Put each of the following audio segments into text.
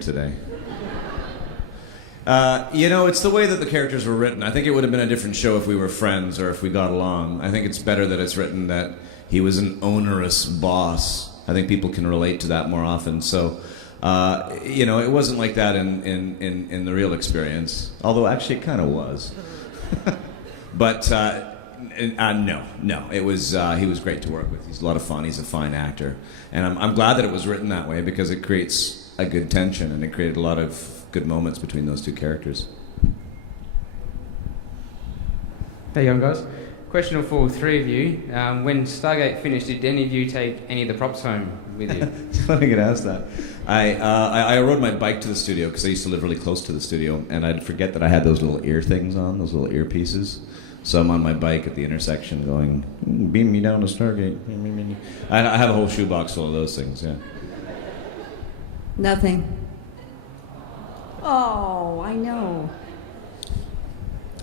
today. It's the way that the characters were written. I think it would have been a different show if we were friends or if we got along. I think it's better that it's written that he was an onerous boss. I think people can relate to that more often. So, it wasn't like that in the real experience. Although actually it kind of was. But no. It was he was great to work with. He's a lot of fun. He's a fine actor, and I'm glad that it was written that way because it creates a good tension and it created a lot of good moments between those two characters. Hey, young guys. Question for all three of you. When Stargate finished, did any of you take any of the props home with you? It's funny you could ask that. I rode my bike to the studio because I used to live really close to the studio, and I'd forget that I had those little ear things on, those little earpieces. So I'm on my bike at the intersection going, beam me down to Stargate. I have a whole shoebox full of those things, yeah. Nothing. Oh, I know.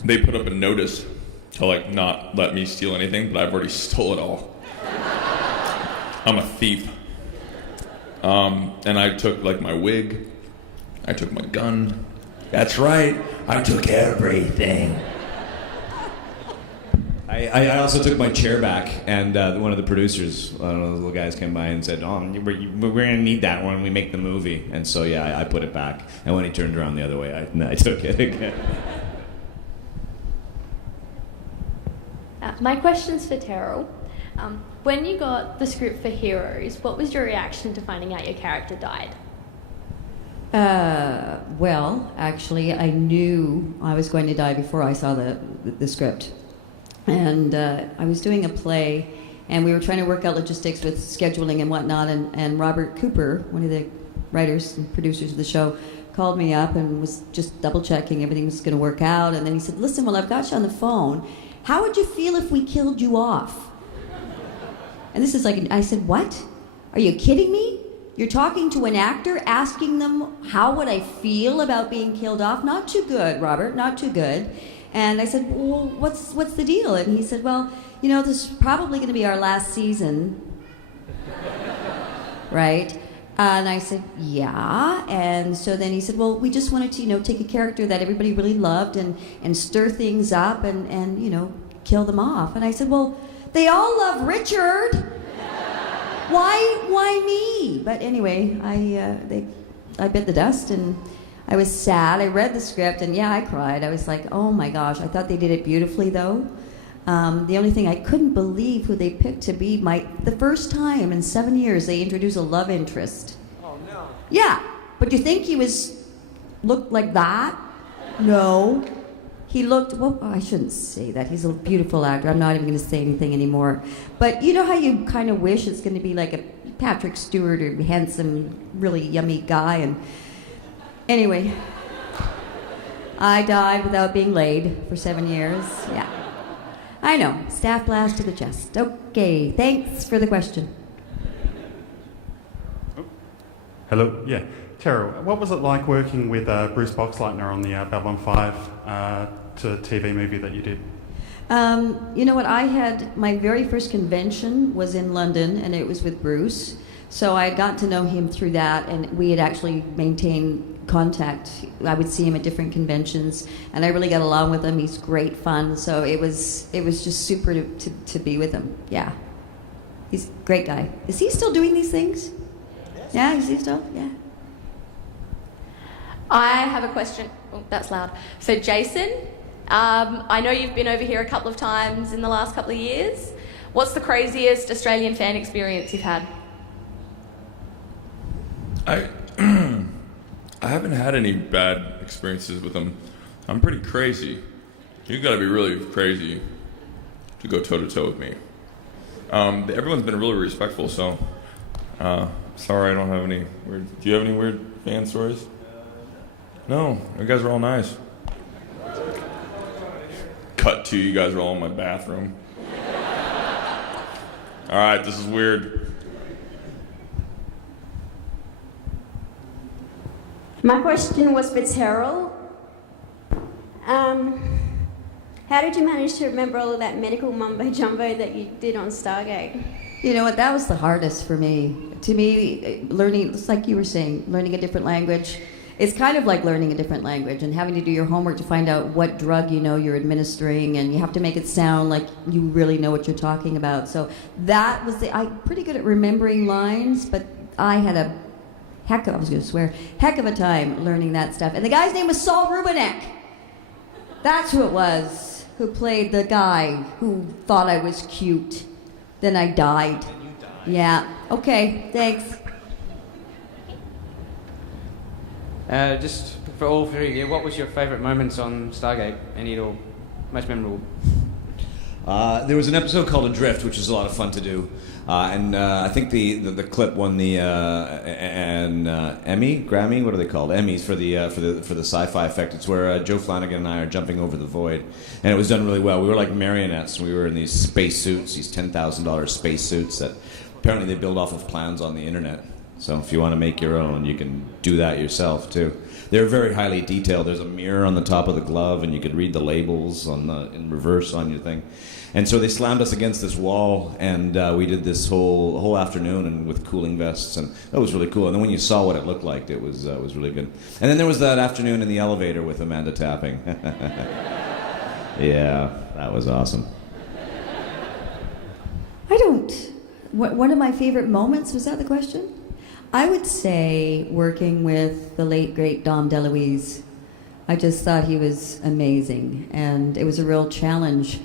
They put up a notice to not let me steal anything, but I've already stole it all. I'm a thief. And I took my wig. I took my gun. That's right. I took everything. I also took my chair back, and one of the producers, one of those little guys, came by and said, "Oh, we're going to need that when we make the movie." And so, yeah, I put it back. And when he turned around the other way, I took it again. My question's for Terrell. When you got the script for Heroes, what was your reaction to finding out your character died? Well, actually, I knew I was going to die before I saw the script. And I was doing a play, and we were trying to work out logistics with scheduling and whatnot, and Robert Cooper, one of the writers and producers of the show, called me up and was just double-checking everything was going to work out, and then he said, "Listen, well, I've got you on the phone. How would you feel if we killed you off?" And this is I said, "What? Are you kidding me? You're talking to an actor, asking them how would I feel about being killed off? Not too good, Robert, not too good." And I said, "Well, what's the deal?" And he said, "Well, this is probably going to be our last season." Right? And I said, "Yeah." And so then he said, "Well, we just wanted to, take a character that everybody really loved and stir things up and kill them off." And I said, "Well, they all love Richard. Why me?" But anyway, I bit the dust and I was sad. I read the script, and yeah, I cried. I was like, oh my gosh. I thought they did it beautifully, though. The only thing, I couldn't believe who they picked to be the first time in 7 years they introduced a love interest. Oh, no. Yeah, but you think he looked like that? No. He looked, well, I shouldn't say that. He's a beautiful actor. I'm not even going to say anything anymore. But you know how you kind of wish it's going to be like a Patrick Stewart or handsome, really yummy guy, and anyway, I died without being laid for 7 years. Yeah. I know. Staff blast to the chest. Okay, thanks for the question. Hello, yeah. Terrell, what was it like working with Bruce Boxleitner on the Babylon 5 TV movie that you did? You know what? I had my very first convention was in London, and it was with Bruce. So I got to know him through that, and we had actually maintained contact. I would see him at different conventions, and I really got along with him. He's great fun, so it was just super to be with him. Yeah, he's a great guy. Is he still doing these things? Yes. Yeah, is he still? Yeah. I have a question. Oh, that's loud. For Jason, I know you've been over here a couple of times in the last couple of years. What's the craziest Australian fan experience you've had? I haven't had any bad experiences with them. I'm pretty crazy. You gotta be really crazy to go toe-to-toe with me. Everyone's been really respectful, so sorry I don't have any weird... Do you have any weird fan stories? No, you guys are all nice. Cut to, you guys are all in my bathroom. Alright, this is weird. My question was for Terrell. How did you manage to remember all of that medical mumbo jumbo that you did on Stargate? You know what? That was the hardest for me. To me, learning, it's like you were saying, learning a different language. It's kind of like learning a different language and having to do your homework to find out what drug you know you're administering, and you have to make it sound like you really know what you're talking about. So that was I'm pretty good at remembering lines, but I had a heck of a time learning that stuff. And the guy's name was Saul Rubinek. That's who it was, who played the guy who thought I was cute. Then I died. Yeah. Okay, thanks. Just for all three of you, what was your favourite moments on Stargate? Any at all? Most memorable? There was an episode called Adrift, which was a lot of fun to do, and I think the clip won the Emmy, Grammy, what are they called? Emmys for the sci-fi effect. It's where Joe Flanagan and I are jumping over the void, and it was done really well. We were like marionettes. We were in these space suits, these $10,000 space suits that apparently they build off of plans on the internet. So if you want to make your own, you can do that yourself too. They're very highly detailed. There's a mirror on the top of the glove, and you could read the labels in reverse on your thing. And so they slammed us against this wall, and we did this whole afternoon, and with cooling vests, and that was really cool. And then when you saw what it looked like, it was really good. And then there was that afternoon in the elevator with Amanda Tapping. Yeah, that was awesome. One of my favorite moments, was that the question? I would say working with the late, great Dom DeLuise. I just thought he was amazing, and it was a real challenge,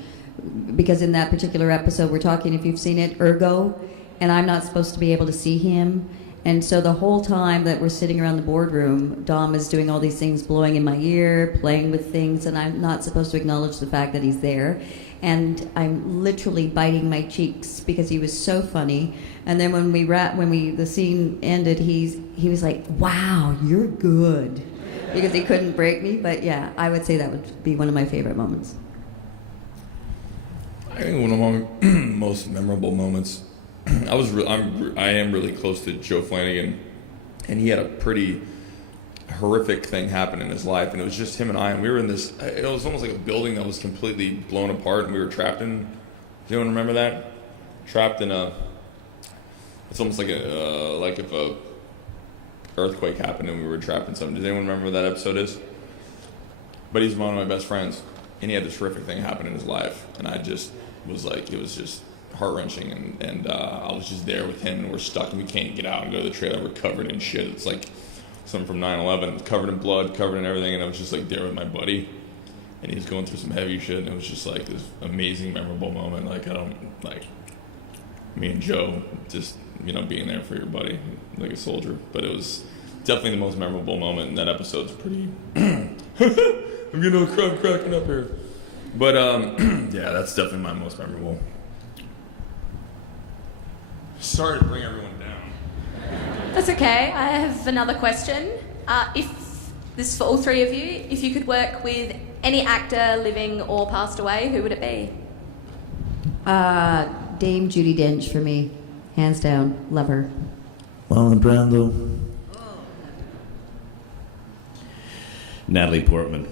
because in that particular episode, we're talking, if you've seen it, Ergo, and I'm not supposed to be able to see him, and so the whole time that we're sitting around the boardroom, Dom is doing all these things, blowing in my ear, playing with things, and I'm not supposed to acknowledge the fact that he's there. And I'm literally biting my cheeks because he was so funny. And then when the scene ended, he was like, "Wow, you're good," because he couldn't break me. But yeah, I would say that would be one of my favorite moments. I think one of my most memorable moments. I am really close to Joe Flanagan, and he had a pretty horrific thing happen in his life, and it was just him and I, and we were in this, it was almost like a building that was completely blown apart, and we were trapped in, does anyone remember that? Trapped in it's almost like if a earthquake happened and we were trapped in something. Does anyone remember what that episode is? But he's one of my best friends, and he had this horrific thing happen in his life, and I just was like, it was just heart-wrenching, and I was just there with him, and we're stuck, and we can't get out and go to the trailer, we're covered in shit, it's like something from 9/11, covered in blood, covered in everything, and I was just like there with my buddy, and he was going through some heavy shit, and it was just like this amazing, memorable moment. Like, me and Joe just, being there for your buddy, like a soldier. But it was definitely the most memorable moment, and that episode's pretty, I'm cracking up here. But yeah, that's definitely my most memorable. Sorry to bring everyone down. That's okay. I have another question. If this is for all three of you, if you could work with any actor, living or passed away, who would it be? Dame Judi Dench for me, hands down. Love her. Marlon Brando. Natalie Portman.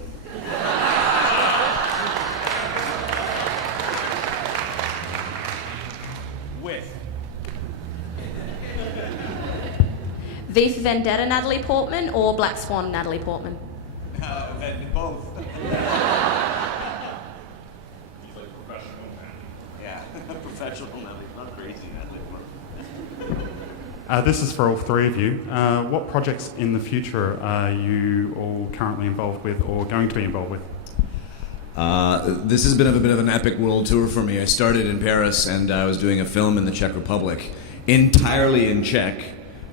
V for Vendetta, Natalie Portman, or Black Swan, Natalie Portman? Both. He's like professional, man. Yeah, professional Natalie, not crazy Natalie Portman. This is for all three of you. What projects in the future are you all currently involved with or going to be involved with? This has been a bit of an epic world tour for me. I started in Paris, and I was doing a film in the Czech Republic, entirely in Czech,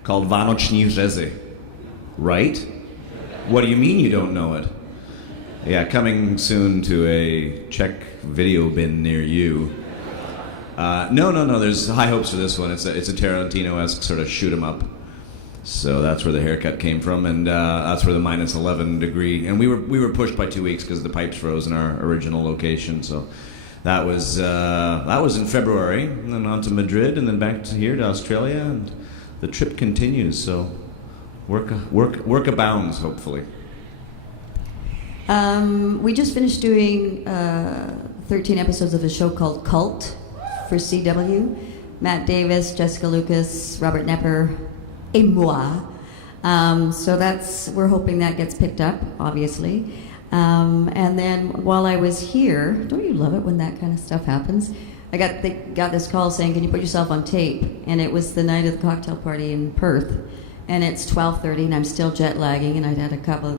called Vánoční řezy. Right? What do you mean you don't know it? Yeah, coming soon to a Czech video bin near you. No. There's high hopes for this one. It's a Tarantino-esque sort of shoot 'em up. So that's where the haircut came from, and that's where the -11 degree. And we were pushed by 2 weeks because the pipes froze in our original location. So that was in February, and then on to Madrid, and then back to here to Australia, and the trip continues. So work abounds, hopefully. We just finished doing 13 episodes of a show called Cult for CW. Matt Davis, Jessica Lucas, Robert Nepper, et moi. So we're hoping that gets picked up, obviously. And then while I was here, don't you love it when that kind of stuff happens? They got this call saying, "Can you put yourself on tape?" And it was the night of the cocktail party in Perth, and it's 12:30, and I'm still jet lagging, and I'd had a couple of